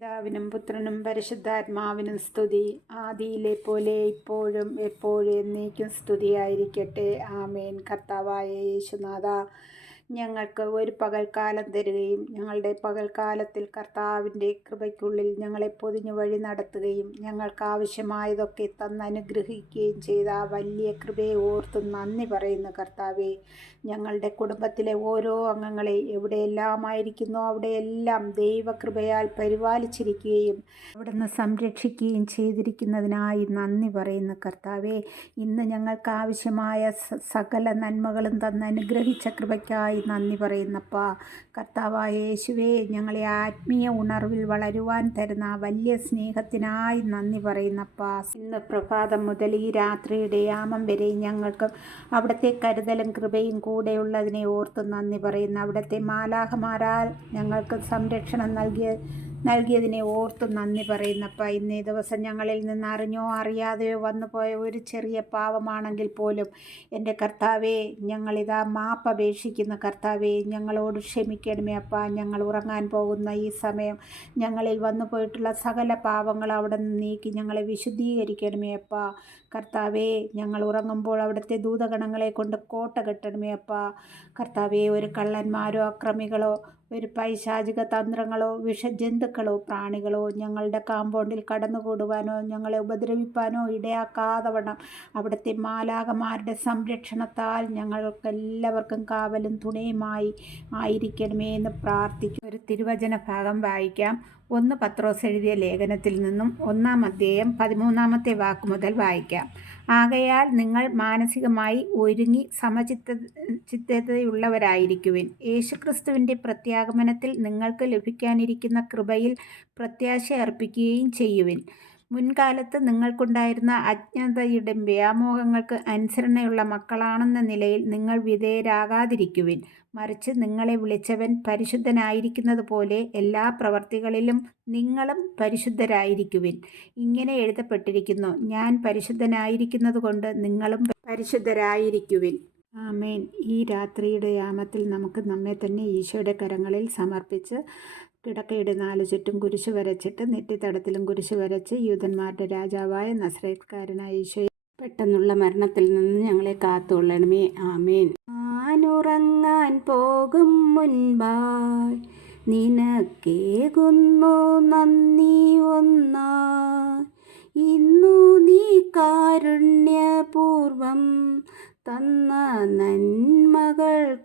പിതാവിനും പുത്രനും പരിശുദ്ധാത്മാവിനും സ്തുതി. ആദിയിലെ പോലെ ഇപ്പോഴും എപ്പോഴും എന്നേക്കും സ്തുതിയായിരിക്കട്ടെ. ആമേൻ. കർത്താവായ യേശുനാഥ, ഞങ്ങൾക്ക് ഒരു പകൽക്കാലം തരികയും ഞങ്ങളുടെ പകൽക്കാലത്തിൽ കർത്താവിൻ്റെ കൃപയ്ക്കുള്ളിൽ ഞങ്ങളെ പൊതിഞ്ഞു വഴി നടത്തുകയും ഞങ്ങൾക്ക് ആവശ്യമായതൊക്കെ തന്നനുഗ്രഹിക്കുകയും ചെയ്ത ആ വലിയ കൃപയെ ഓർത്ത് നന്ദി പറയുന്നു കർത്താവെ. ഞങ്ങളുടെ കുടുംബത്തിലെ ഓരോ അംഗങ്ങളെ എവിടെയെല്ലാമായിരിക്കുന്നോ അവിടെയെല്ലാം ദൈവകൃപയാൽ പരിപാലിച്ചിരിക്കുകയും അവിടുന്ന് സംരക്ഷിക്കുകയും ചെയ്തിരിക്കുന്നതിനായി നന്ദി പറയുന്നു കർത്താവെ. ഇന്ന് ഞങ്ങൾക്ക് ആവശ്യമായ സകല നന്മകളും തന്നനുഗ്രഹിച്ച കൃപയ്ക്കായി നന്ദി പറയുന്നപ്പാ. കർത്താവായ യേശുവേ, ഞങ്ങളെ ആത്മീയ ഉണർവിൽ വളരുവാൻ തരുന്ന വലിയ സ്നേഹത്തിനായി നന്ദി പറയുന്നപ്പാ. ഇന്ന് പ്രഭാതം മുതൽ ഈ രാത്രിയുടെ യാമം വരെ ഞങ്ങൾക്ക് അവിടുത്തെ കരുതലും കൃപയും കൂടെയുള്ളതിനെ ഓർത്ത് നന്ദി പറയുന്നു. അവിടുത്തെ മാലാഖമാരാൽ ഞങ്ങൾക്ക് സംരക്ഷണം നൽകിയതിനെ ഓർത്ത് നന്ദി പറയുന്നപ്പ. ഇന്നേ ദിവസം ഞങ്ങളിൽ നിന്ന് അറിഞ്ഞോ അറിയാതെയോ വന്നുപോയ ഒരു ചെറിയ പാവമാണെങ്കിൽ പോലും എൻ്റെ കർത്താവേ, ഞങ്ങളിതാ മാപ്പപേക്ഷിക്കുന്ന കർത്താവേ, ഞങ്ങളോട് ക്ഷമിക്കണമേ അപ്പ. ഞങ്ങൾ ഉറങ്ങാൻ പോകുന്ന ഈ സമയം ഞങ്ങളിൽ വന്നു പോയിട്ടുള്ള സകല പാവങ്ങൾ അവിടെ നിന്ന് നീക്കി ഞങ്ങളെ വിശുദ്ധീകരിക്കണമേ അപ്പ. കർത്താവേ, ഞങ്ങൾ ഉറങ്ങുമ്പോൾ അവിടുത്തെ ദൂതഗണങ്ങളെ കൊണ്ട് കോട്ട കെട്ടണമേ അപ്പ. കർത്താവേ, ഒരു കള്ളന്മാരോ അക്രമികളോ ഒരു പൈശാചിക തന്ത്രങ്ങളോ വിഷജന്തുക്കളോ പ്രാണികളോ ഞങ്ങളുടെ കാമ്പൗണ്ടിൽ കടന്നുകൂടുവാനോ ഞങ്ങളെ ഉപദ്രവിപ്പാനോ ഇടയാക്കാതവണ്ണം അവിടുത്തെ മാലാഖമാരുടെ സംരക്ഷണത്താൽ ഞങ്ങൾക്കെല്ലാവർക്കും കാവലും തുണയുമായി ആയിരിക്കണമേ എന്ന് പ്രാർത്ഥിക്കും. ഒരു തിരുവചന ഭാഗം വായിക്കാം. 1 പത്രോസ് എഴുതിയ ലേഖനത്തിൽ നിന്നും 1-ാം അധ്യായം 13-ാമത്തെ വാക്ക് മുതൽ വായിക്കാം. ആകയാൽ നിങ്ങൾ മാനസികമായി ഒരുങ്ങി സമചിത്തതയുള്ളവരായിരിക്കുവിൻ. യേശുക്രിസ്തുവിൻ്റെ പ്രത്യാഗമനത്തിൽ നിങ്ങൾക്ക് ലഭിക്കാനിരിക്കുന്ന കൃപയിൽ പ്രത്യാശ അർപ്പിക്കുകയും ചെയ്യുവിൻ. മുൻകാലത്ത് നിങ്ങൾക്കുണ്ടായിരുന്ന അജ്ഞതയുടെ വ്യാമോഹങ്ങൾക്ക് അനുസരണയുള്ള മക്കളാണെന്ന നിലയിൽ നിങ്ങൾ വിധേയരാകാതിരിക്കുവിൻ. മറിച്ച് നിങ്ങളെ വിളിച്ചവൻ പരിശുദ്ധനായിരിക്കുന്നത് പോലെ എല്ലാ പ്രവർത്തികളിലും നിങ്ങളും പരിശുദ്ധരായിരിക്കുവിൻ. ഇങ്ങനെ എഴുതപ്പെട്ടിരിക്കുന്നു, ഞാൻ പരിശുദ്ധനായിരിക്കുന്നത് കൊണ്ട് നിങ്ങളും പരിശുദ്ധരായിരിക്കുവിൻ. ആമേൻ. ഈ രാത്രിയുടെ യാമത്തിൽ നമുക്ക് നമ്മെ തന്നെ ഈശോയുടെ കരങ്ങളിൽ സമർപ്പിച്ച് കിടക്കയുടെ 4 ചുറ്റും കുരിശ് വരച്ചിട്ട് നെറ്റിത്തടത്തിലും കുരിശ് വരച്ച് യൂതന്മാരുടെ രാജാവായ നസറേത്ത്കാരനായ ഈശോയെ പെട്ടെന്നുള്ള മരണത്തിൽ നിന്ന് ഞങ്ങളെ കാത്തുകൊള്ളണമേ. ആമേൻ. ഞാനുറങ്ങാൻ പോകും മുൻപായി നിനക്കേകുന്നു നന്ദി ഒന്നായി. ഇന്നു നീ കാരുണ്യപൂർവം തന്ന നന്മകൾക്കൊക്കെയുമായി